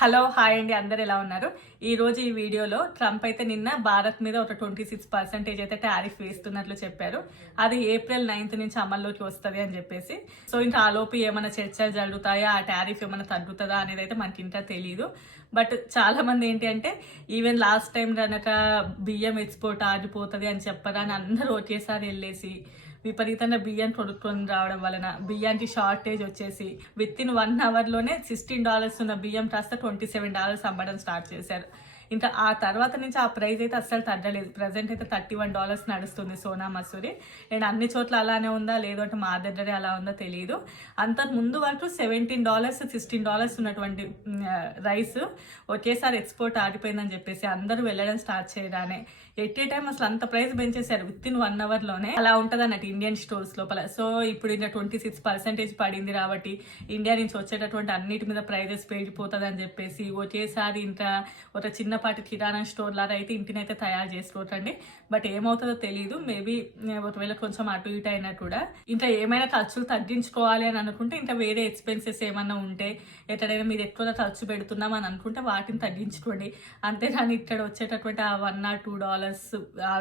Hello hi అండి, అందరు ఎలా ఉన్నారు? ఈ రోజు ఈ వీడియోలో ట్రంప్ అయితే నిన్న భారత్ మీద ఒక 26% అయితే టారిఫ్ వేస్తున్నట్లు చెప్పారు. అది ఏప్రిల్ 9th నుంచి అమల్లోకి వస్తుంది అని చెప్పేసి. సో ఇంకా ఆలోపు ఏమైనా చర్చలు జరుగుతాయా, ఆ టారిఫ్ ఏమైనా తగ్గుతుందా అనేది అయితే మనకి ఇంకా తెలియదు. బట్ చాలా మంది ఏంటి అంటే ఈవెన్ లాస్ట్ టైం కనుక బియ్యం ఎక్స్పోర్ట్ ఆగిపోతుంది అని చెప్పరా అని అందరూ ఒకేసారి వెళ్ళేసి విపరీతంగా బియ్యం కొనుక్కొని రావడం వలన బియ్యానికి షార్టేజ్ వచ్చేసి విత్ ఇన్ 1 hourలోనే $16 ఉన్న బియ్యం కాస్త $27 అమ్మడం స్టార్ట్ చేశారు. ఇంకా ఆ తర్వాత నుంచి ఆ ప్రైస్ అయితే అస్సలు తగ్గలేదు. ప్రజెంట్ అయితే $31 నడుస్తుంది సోనా మసూరి. అండ్ అన్ని చోట్ల అలానే ఉందా లేదు అంటే మా దగ్గరే అలా ఉందో తెలియదు. అంతకు ముందు వరకు $17 $16 ఉన్నటువంటి రైస్ ఒకేసారి ఎక్స్పోర్ట్ ఆగిపోయిందని చెప్పేసి అందరూ వెళ్ళడం స్టార్ట్ చేయడానే ఎట్ ఏ టైం అసలు అంత ప్రైస్ పెంచేశారు విత్ ఇన్ 1 hourలోనే. అలా ఉంటుంది అన్నట్టు ఇండియన్ స్టోర్స్ లోపల. సో ఇప్పుడు ఇంకా 26% పడింది కాబట్టి ఇండియా నుంచి వచ్చేటటువంటి అన్నిటి మీద ప్రైజెస్ పెరిగిపోతుంది అని చెప్పేసి ఒకేసారి ఇంకా ఒక చిన్నపాటి కిరాణా స్టోర్ లాగా అయితే ఇంటినైతే తయారు చేసుకోవటండి. బట్ ఏమవుతుందో తెలియదు. మేబీ ఒకవేళ కొంచెం అటు ఇటు అయినా కూడా ఇంకా ఏమైనా ఖర్చులు తగ్గించుకోవాలి అని అనుకుంటే ఇంకా వేరే ఎక్స్పెన్సెస్ ఏమన్నా ఉంటే ఎక్కడైనా మీరు ఎక్కువ ఖర్చు పెడుతున్నాం అని అనుకుంటే వాటిని తగ్గించుకోండి. అంతేగాని ఇక్కడ వచ్చేటటువంటి ఆ $1 or $2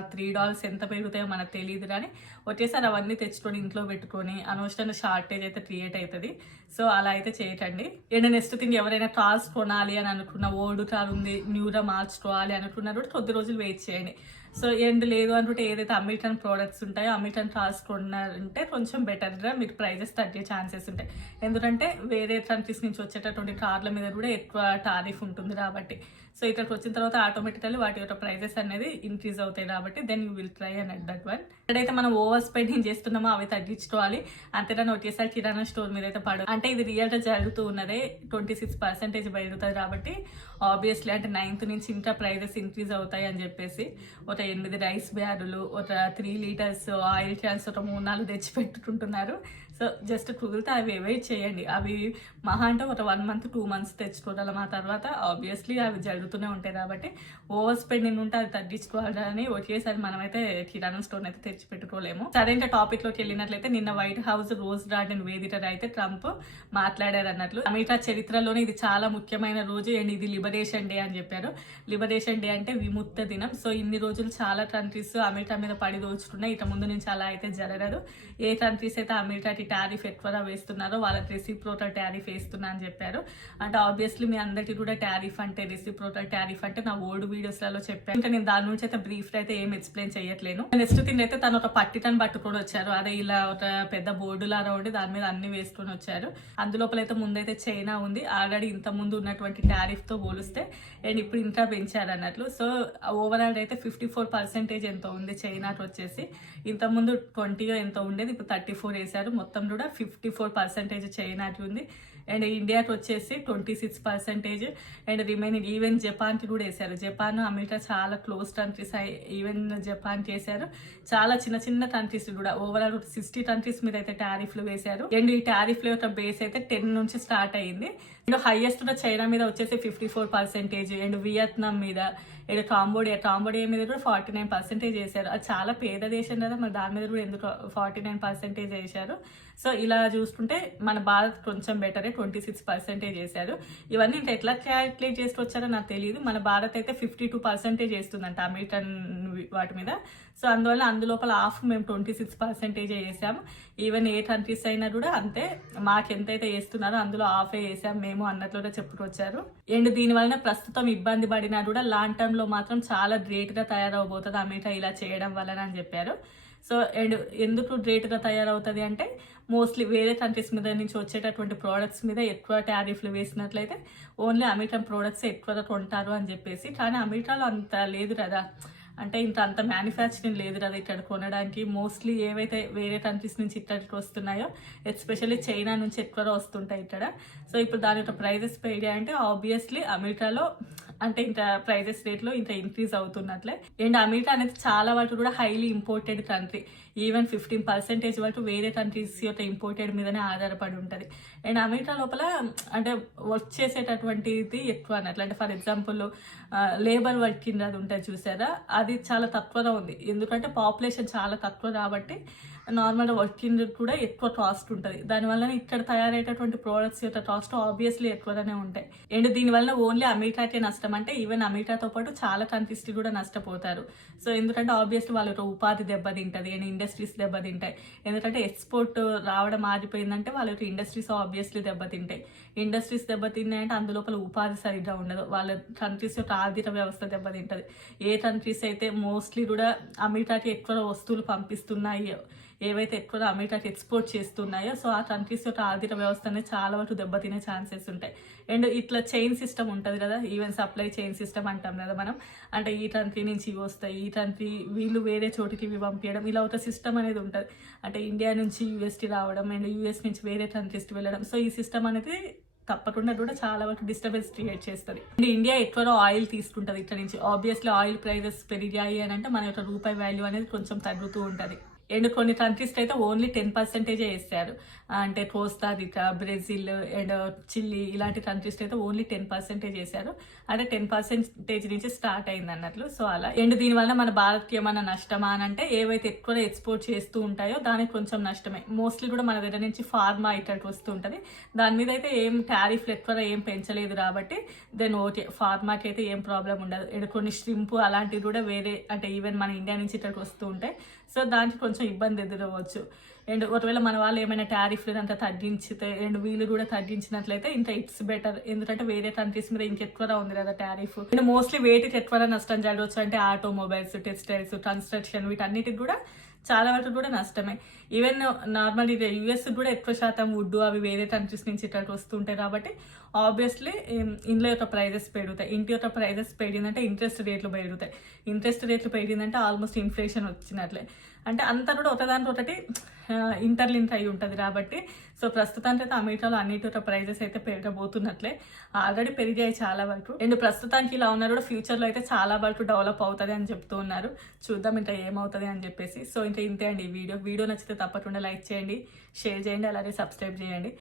$3 ఎంత పెరుగుతాయో మనకు తెలియదు. కానీ వచ్చేసారి అవన్నీ తెచ్చుకొని ఇంట్లో పెట్టుకొని అనవసరంగా షార్టేజ్ అయితే క్రియేట్ అవుతుంది. సో అలా అయితే చేయటండి. అండ్ నెక్స్ట్ థింగ్, ఎవరైనా కార్స్ కొనాలి అని అనుకున్న, ఓల్డ్ కార్ ఉంది న్యూగా మార్చుకోవాలి అనుకున్నారు కొద్ది రోజులు వెయిట్ చేయండి. సో ఏంటి లేదు అనుకుంటే ఏదైతే అమెరికన్ ప్రోడక్ట్స్ ఉంటాయో అమెరికన్ కార్స్ కొన్నారంటే కొంచెం బెటర్గా మీకు ప్రైజెస్ తగ్గే ఛాన్సెస్ ఉంటాయి. ఎందుకంటే వేరే కంట్రీస్ నుంచి వచ్చేటటువంటి కార్ల మీద కూడా ఎక్కువ టారిఫ్ ఉంటుంది కాబట్టి. సో ఇక్కడికి వచ్చిన తర్వాత ఆటోమేటికల్లీ వాటి యొక్క ప్రైజెస్ అనేది ఇంక్రీజ్ అవుతాయి కాబట్టి then you will try and that one. ఎక్కడైతే మనం ఓవర్ స్పెండింగ్ చేస్తున్నామో అవి తగ్గించుకోవాలి. అంతేగాని ఒకేసారి కిరాణా స్టోర్ మీద అయితే పడదు. అంటే ఇది రియల్గా జరుగుతూ ఉన్నదే. 26% పెరుగుతుంది కాబట్టి ఆబ్వియస్లీ అంటే 9th నుంచి ఇంకా ప్రైజెస్ ఇంక్రీజ్ అవుతాయి అని చెప్పేసి ఒక 8 రైస్ బ్యాగులు, ఒక 3 liters ఆయిల్ క్యాన్స్ ఒక 3-4 తెచ్చి పెట్టుకుంటున్నారు. సో జస్ట్ కుదిరితే అవి అవాయిడ్ చేయండి. అవి మహా అంటే ఒక 1 month 2 months తెచ్చుకోగలం. ఆ తర్వాత ఆబ్వియస్లీ అవి జరుగుతూనే ఉంటాయి కాబట్టి ఓవర్ స్పెండింగ్ ఉంటే అది తగ్గించుకోవాలని ఒకేసారి మనమైతే కిరాణా స్టోర్ అయితే తెచ్చి పెట్టుకోలేము. సరే ఇంకా టాపిక్ లోకి వెళ్ళినట్లయితే నిన్న వైట్ హౌస్ రోజ్ గార్డెన్ వేదికగా అయితే ట్రంప్ మాట్లాడారు అన్నట్లు. అమెరికా చరిత్రలోనే ఇది చాలా ముఖ్యమైన రోజు అండ్ ఇది లిబరేషన్ డే అని చెప్పారు. లిబరేషన్ డే అంటే విముక్త దినం. సో ఇన్ని రోజులు చాలా కంట్రీస్ అమెరికా మీద పడి దోచుకున్నాయి. ఇక ముందు నుంచి అలా అయితే జరగదు. ఏ కంట్రీస్ అయితే అమెరికాకి టారిఫ్ ఎక్కువగా వేస్తున్నారో వాళ్ళకి రెసిప్రోకల్ టారిఫ్ వేస్తున్నా అని చెప్పారు. అంటే ఆబ్వియస్లీ మీ అందరికీ కూడా టారిఫ్ అంటే రెసిప్రోకల్ టారిఫ్ అంటే నా ఓల్డ్ వీడియోస్ లలో చెప్పాను. ఇంకా నేను దాని నుంచి అయితే బ్రీఫ్ అయితే ఏం ఎక్స్ప్లెయిన్ చేయట్లేను. నెక్స్ట్ థింగ్ అయితే తను ఒక పట్టికను పట్టుకొని వచ్చారు. అదే ఇలా ఒక పెద్ద బోర్డు లాగా ఉండి దాని మీద అన్ని వేసుకొని వచ్చారు. అందులోపలైతే ముందైతే చైనా ఉంది. ఆల్రెడీ ఇంత ముందు ఉన్నటువంటి టారిఫ్ తో పోలిస్తే అండ్ ఇప్పుడు ఇంకా పెంచారు అన్నట్లు. సో ఓవరాల్ అయితే 54% ఎంతో ఉంది చైనాకి వచ్చేసి. ఇంతకుముందు 20 ఎంతో ఉండేది, ఇప్పుడు 34 వేశారు. మొత్తం కూడా 54% చైనాకి ఉంది. అండ్ ఇండియాకి వచ్చేసి 26% అండ్ రిమైనింగ్ ఈవెన్ జపాన్కి కూడా వేశారు. జపాన్ అమెరికా చాలా క్లోజ్ కంట్రీస్. ఈవెన్ జపాన్కి వేశారు. చాలా చిన్న చిన్న కంట్రీస్ కూడా ఓవరాల్ 60 కంట్రీస్ మీద అయితే టారిఫ్లు వేశారు. అండ్ ఈ టారిఫ్ల యొక్క బేస్ అయితే 10 నుంచి స్టార్ట్ అయ్యింది. అండ్ హైయెస్ట్ చైనా మీద వచ్చేసి 54% అండ్ వియత్నాం మీద అండ్ కాంబోడియా మీద కూడా 49% చేశారు. అది చాలా పేద దేశం కదా, మరి దాని మీద కూడా ఎందుకు 49% చేశారు. సో ఇలా చూసుకుంటే మన భారత్ కొంచెం బెటరే, 26% చేశారు. ఇవన్నీ ఇంకా ఎట్లా క్యాల్కులేట్ చేసుకొచ్చారో నాకు తెలియదు. మన భారత్ అయితే 52% చేస్తుందంట అమెరికన్ వాటి మీద. సో అందువల్ల అందులోపల హాఫ్ మేము 26% చేసాము. ఈవెన్ ఏ కంట్రీస్ అయినా కూడా అంతే, మాకు ఎంతైతే వేస్తున్నారో అందులో హాఫే వేసాము మేము అన్నట్లుగా చెప్పుకొచ్చారు. అండ్ దీనివల్ల ప్రస్తుతం ఇబ్బంది పడినా కూడా లాంగ్ టర్మ్ లో మాత్రం చాలా గ్రేట్ గా తయారవబోతుంది అమెరికా ఇలా చేయడం వలన అని చెప్పారు. సో అండ్ ఎందుకు గ్రేట్గా తయారవుతుంది అంటే మోస్ట్లీ వేరే కంట్రీస్ మీద నుంచి వచ్చేటటువంటి ప్రోడక్ట్స్ మీద ఎక్కువ టారిఫ్లు వేసినట్లయితే ఓన్లీ అమెరికన్ ప్రోడక్ట్స్ ఎక్కువగా కొంటారు అని చెప్పేసి. కానీ అమెరికాలో అంత లేదు కదా, అంటే ఇంత అంత మ్యానుఫ్యాక్చరింగ్ లేదు కదా ఇక్కడ కొనడానికి. మోస్ట్లీ ఏవైతే వేరే కంట్రీస్ నుంచి ఇక్కడికి వస్తున్నాయో ఎస్పెషల్లీ చైనా నుంచి ఎక్కువగా వస్తుంటాయి ఇక్కడ. సో ఇప్పుడు దాని యొక్క ప్రైజెస్ పెరిగాయంటే ఆబ్వియస్లీ అమెరికాలో అంటే ఇంత ప్రైజెస్ రేట్లో ఇంత ఇంక్రీజ్ అవుతున్నట్లే. అండ్ అమెరికా అనేది చాలా వరకు కూడా హైలీ ఇంపోర్టెడ్ కంట్రీ. ఈవెన్ 15% వరకు వేరే కంట్రీస్ యొక్క ఇంపోర్టెడ్ మీదనే ఆధారపడి ఉంటుంది. అండ్ అమెరికా లోపల అంటే వర్క్ చేసేటటువంటిది ఎక్కువ అన్నట్లు. అంటే ఫర్ ఎగ్జాంపుల్ లేబర్ వర్కింగ్ అది ఉంటుంది చూసారా, అది చాలా తక్కువగా ఉంది. ఎందుకంటే పాపులేషన్ చాలా తక్కువ కాబట్టి నార్మల్గా వర్కింగ్ కూడా ఎక్కువ కాస్ట్ ఉంటుంది. దానివల్ల ఇక్కడ తయారయ్యేటటువంటి ప్రోడక్ట్స్ యొక్క కాస్ట్ ఆబ్వియస్లీ ఎక్కువగానే ఉంటాయి. అండ్ దీనివల్ల ఓన్లీ అమెరికాకే నష్టం అంటే ఈవెన్ అమెరికాతో పాటు చాలా కంట్రీస్ కూడా నష్టపోతారు. సో ఎందుకంటే ఆబ్వియస్లీ వాళ్ళ ఉపాధి దెబ్బతింటది అండ్ ఇండస్ట్రీస్ దెబ్బతింటాయి. ఎందుకంటే ఎక్స్పోర్ట్ రావడం ఆగిపోయిందంటే వాళ్ళ ఇండస్ట్రీస్ ఆబ్వియస్లీ దెబ్బతింటాయి. ఇండస్ట్రీస్ దెబ్బతిన్నాయంటే అందులోపల ఉపాధి సరిగ్గా ఉండదు. వాళ్ళ కంట్రీస్ యొక్క ఆర్థిక వ్యవస్థ దెబ్బతింటది. ఏ కంట్రీస్ అయితే మోస్ట్లీ కూడా అమెరికాకి ఎక్కువ వస్తువులు పంపిస్తున్నాయో, ఏవైతే ఎక్కువ అమెరికాకి ఎక్స్పోర్ట్ చేస్తున్నాయో, సో ఆ కంట్రీస్ యొక్క ఆర్థిక వ్యవస్థ అనేది చాలా వరకు దెబ్బతినే ఛాన్సెస్ ఉంటాయి. అండ్ ఇట్లా చైన్ సిస్టమ్ ఉంటుంది కదా, ఈవెన్ సప్లై చైన్ సిస్టమ్ అంటాం కదా మనం. అంటే ఈ కంట్రీ నుంచి ఇవి వస్తాయి, ఈ కంట్రీ వీళ్ళు వేరే చోటికి ఇవి పంపించడం, ఇలా ఒక సిస్టమ్ అనేది ఉంటుంది. అంటే ఇండియా నుంచి యూఎస్కి రావడం అండ్ యూఎస్ నుంచి వేరే కంట్రీస్కి వెళ్ళడం. సో ఈ సిస్టమ్ అనేది తప్పకుండా కూడా చాలా వరకు డిస్టర్బెన్స్ క్రియేట్ చేస్తుంది. అండ్ ఇండియా ఎక్కువగా ఆయిల్ తీసుకుంటుంది ఇక్కడ నుంచి. ఆబ్వియస్లీ ఆయిల్ ప్రైజెస్ పెరిగాయి అని అంటే మన యొక్క రూపాయి వాల్యూ అనేది కొంచెం తగ్గుతూ ఉంటుంది. అండ్ కొన్ని కంట్రీస్కి అయితే ఓన్లీ 10% వేస్తారు. అంటే కోస్తారికా, బ్రెజిల్ అండ్ చిల్లీ ఇలాంటి కంట్రీస్కి అయితే ఓన్లీ 10% వేశారు. అంటే 10% నుంచి స్టార్ట్ అయింది అన్నట్లు. సో అలా. అండ్ దీనివల్ల మన భారత్కి ఏమైనా నష్టమా అని అంటే ఏవైతే ఎక్కువ ఎక్స్పోర్ట్ చేస్తూ ఉంటాయో దానికి కొంచెం నష్టమే. మోస్ట్లీ కూడా మన దగ్గర నుంచి ఫార్మా ఇక్కడికి వస్తూ ఉంటుంది. దాని మీద అయితే ఏం టారిఫ్లు ఎక్కువ ఏం పెంచలేదు కాబట్టి దెన్ ఓకే, ఫార్మాకి అయితే ఏం ప్రాబ్లం ఉండదు. అండ్ కొన్ని షింపు అలాంటివి కూడా వేరే అంటే ఈవెన్ మన ఇండియా నుంచి ఇక్కడికి వస్తూ ఉంటాయి. సో దానికి కొంచెం ఇబ్బంది ఎదురవ్వచ్చు. అండ్ ఒకవేళ మన వాళ్ళు ఏమైనా టారిఫ్లు అంతా తగ్గించితే అండ్ వీళ్ళు కూడా తగ్గించినట్లయితే ఇంకా ఇట్స్ బెటర్. ఎందుకంటే వేరే కంట్రీస్ మీద ఇంకెక్కువగా ఉంది కదా టారిఫ్. అండ్ మోస్ట్లీ వేటికి ఎక్కువ నష్టం జరగవచ్చు అంటే ఆటోమొబైల్స్, టెక్స్టైల్స్, కన్స్ట్రక్షన్ వీటన్నిటికి కూడా చాలా వరకు కూడా నష్టమే. ఈవెన్ నార్మల్ ఇది యూఎస్ కూడా ఎక్కువ శాతం వుడ్ అవి వేరే కంట్రీస్ నుంచి ఇక్కడికి వస్తుంటాయి కాబట్టి ఆబ్వియస్లీ ఇండ్ల యొక్క ప్రైజెస్ పెరుగుతాయి. ఇంటి యొక్క ప్రైజెస్ పెరిగిందంటే ఇంట్రెస్ట్ రేట్లు పెరుగుతాయి. ఇంట్రెస్ట్ రేట్లు పెరిగిందంటే ఆల్మోస్ట్ ఇన్ఫ్లేషన్ వచ్చినట్లే. అంటే అంతా కూడా ఒకదానికి ఒకటి ఇంటర్లింక్ అయి ఉంటుంది కాబట్టి సో ప్రస్తుతానికి అయితే అమెరికాలో అన్నిటి యొక్క ప్రైజెస్ అయితే పెరగబోతున్నట్లే. ఆల్రెడీ పెరిగాయి చాలా వరకు. అండ్ ప్రస్తుతానికి ఇలా ఉన్నారు కూడా ఫ్యూచర్లో అయితే చాలా వరకు డెవలప్ అవుతుంది అని చెప్తూ ఉన్నారు. చూద్దాం ఇంకా ఏమవుతుంది అని చెప్పేసి. సో ఇంకా ఇంతే అండి ఈ వీడియో నచ్చితే తప్పకుండా లైక్ చేయండి, షేర్ చేయండి, అలాగే సబ్స్క్రైబ్ చేయండి.